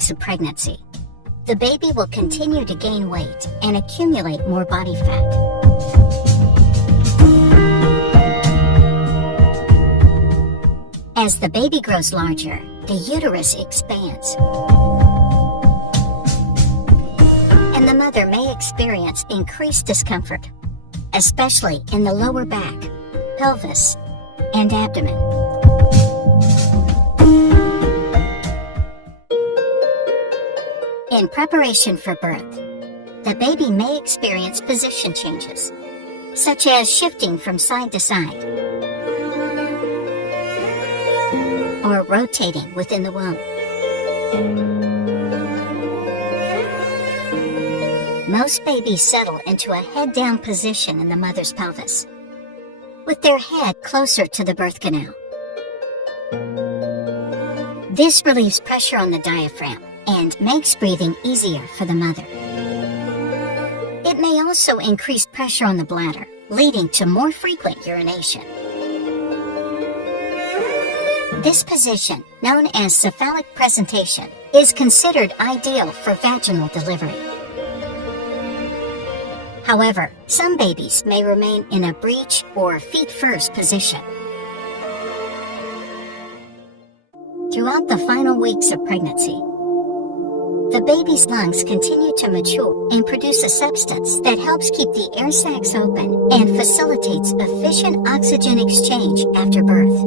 weeks of pregnancy, the baby will continue to gain weight and accumulate more body fat. As the baby grows larger, the uterus expands, and the mother may experience increased discomfort, especially in the lower back, pelvis, and abdomen. In preparation for birth, the baby may experience position changes, such as shifting from side to side or rotating within the womb. Most babies settle into a head-down position in the mother's pelvis, with their head closer to the birth canal. This relieves pressure on the diaphragm and makes breathing easier for the mother. It may also increase pressure on the bladder, leading to more frequent urination. This position, known as cephalic presentation, is considered ideal for vaginal delivery. However, some babies may remain in a breech or feet-first position. Throughout the final weeks of pregnancy, the baby's lungs continue to mature and produce a substance that helps keep the air sacs open and facilitates efficient oxygen exchange after birth.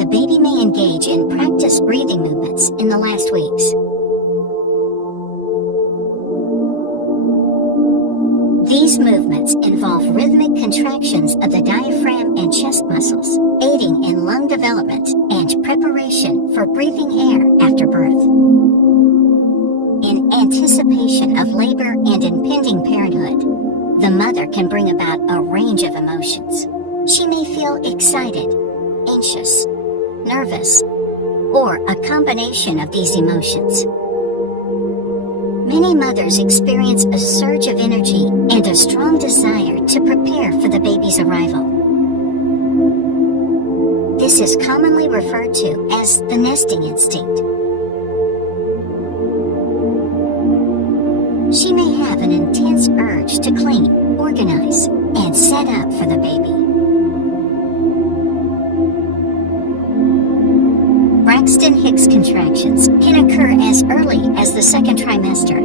The baby may engage in practice breathing movements in the last weeks. These movements involve rhythmic contractions of the diaphragm and chest muscles, aiding in lung development and preparation for breathing air after birth. In anticipation of labor and impending parenthood, the mother can bring about a range of emotions. She may feel excited, anxious, nervous, or a combination of these emotions. Many mothers experience a surge of energy and a strong desire to prepare for the baby's arrival. This is commonly referred to as the nesting instinct. She may have an intense urge to clean, organize, and set up for the baby. Braxton Hicks contractions can occur as early as the second trimester,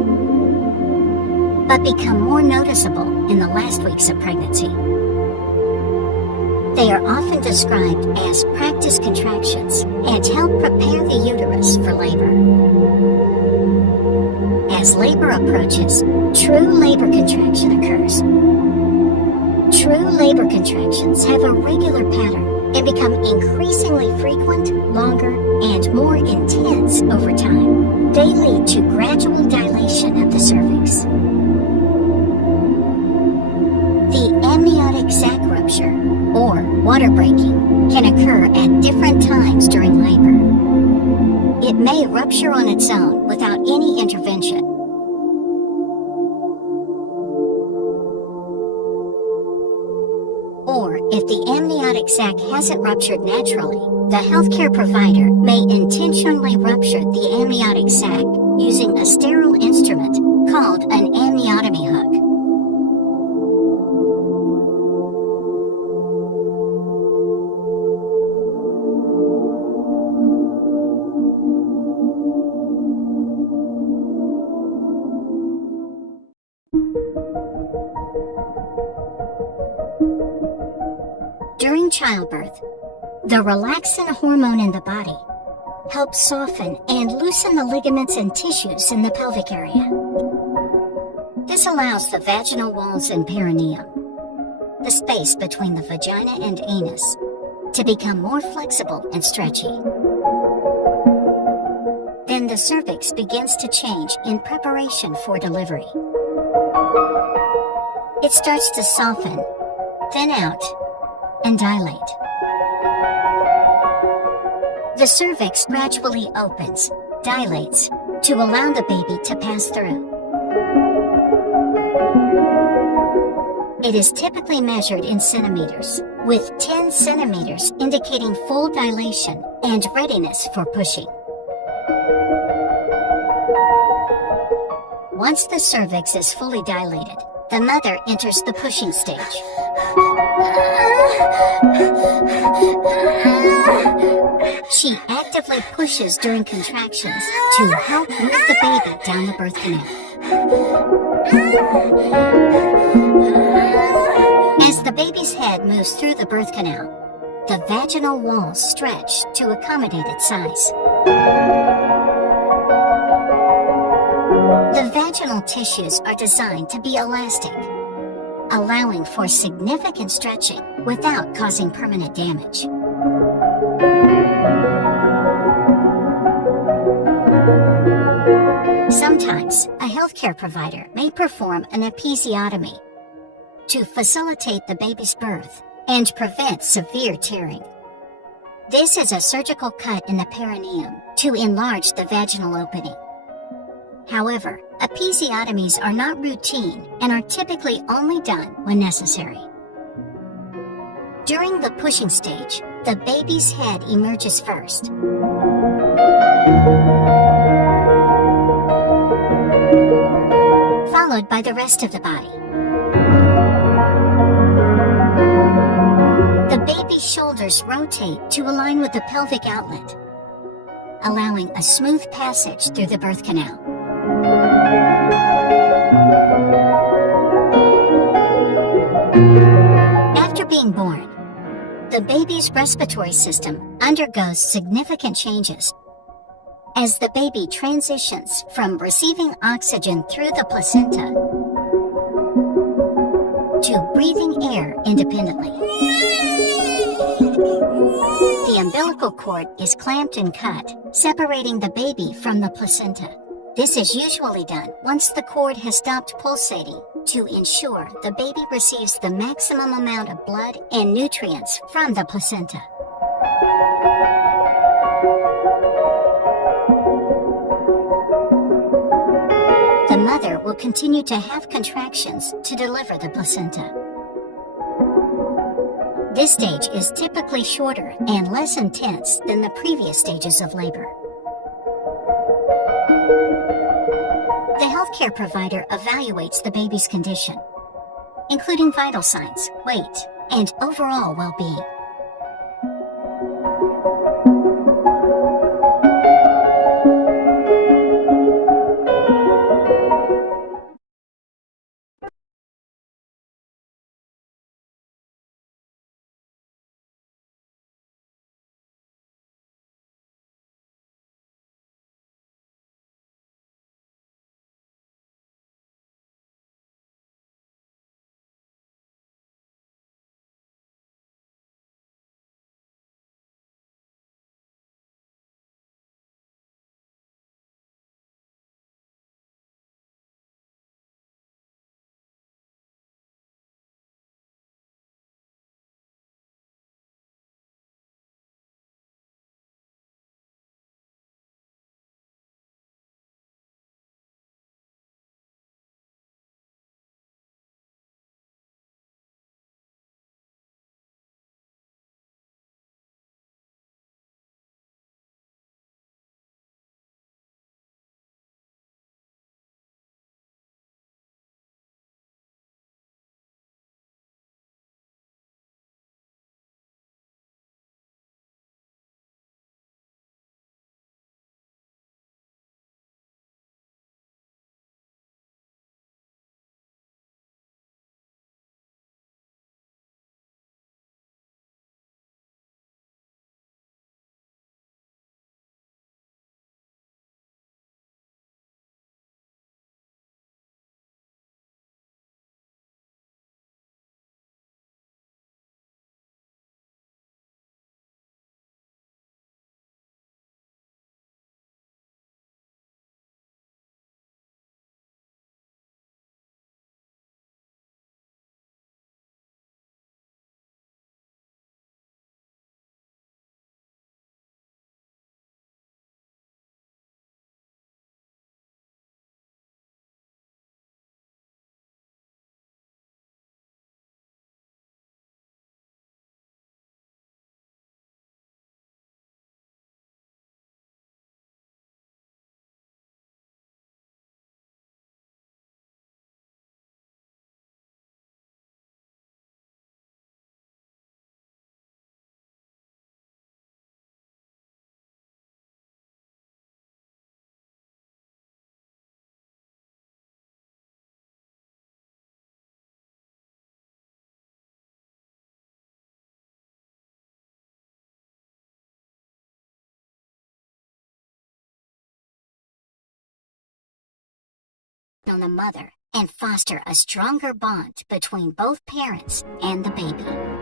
but become more noticeable in the last weeks of pregnancy. They are often described as practice contractions and help prepare the uterus for labor. As labor approaches, true labor contraction occurs. True labor contractions have a regular pattern and become increasingly frequent, longer, and more intense over time. They lead to gradual dilation of the cervix. The amniotic sac rupture, or water breaking, can occur at different times during labor. It may rupture on its own without any intervention. Or, if the amniotic sac hasn't ruptured naturally, the healthcare provider may intentionally rupture the amniotic sac using a sterile instrument called an amniotomy hook. During childbirth, the relaxin hormone in the body helps soften and loosen the ligaments and tissues in the pelvic area. This allows the vaginal walls and perineum, the space between the vagina and anus, to become more flexible and stretchy. Then the cervix begins to change in preparation for delivery. It starts to soften, thin out, and dilate. The cervix gradually opens, dilates, to allow the baby to pass through. It is typically measured in centimeters, with 10 centimeters indicating full dilation and readiness for pushing. Once the cervix is fully dilated, the mother enters the pushing stage. She actively pushes during contractions to help move the baby down the birth canal. As the baby's head moves through the birth canal, the vaginal walls stretch to accommodate its size. The vaginal tissues are designed to be elastic, allowing for significant stretching without causing permanent damage. Sometimes, a healthcare provider may perform an episiotomy to facilitate the baby's birth and prevent severe tearing. This is a surgical cut in the perineum to enlarge the vaginal opening. However, episiotomies are not routine and are typically only done when necessary. During the pushing stage, the baby's head emerges first. Followed by the rest of the body. The baby's shoulders rotate to align with the pelvic outlet, allowing a smooth passage through the birth canal. After being born, the baby's respiratory system undergoes significant changes as the baby transitions from receiving oxygen through the placenta to breathing air independently. The umbilical cord is clamped and cut, separating the baby from the placenta. This is usually done once the cord has stopped pulsating to ensure the baby receives the maximum amount of blood and nutrients from the placenta. The mother will continue to have contractions to deliver the placenta. This stage is typically shorter and less intense than the previous stages of labor. The healthcare provider evaluates the baby's condition, including vital signs, weight, and overall well-being. on the mother and foster a stronger bond between both parents and the baby.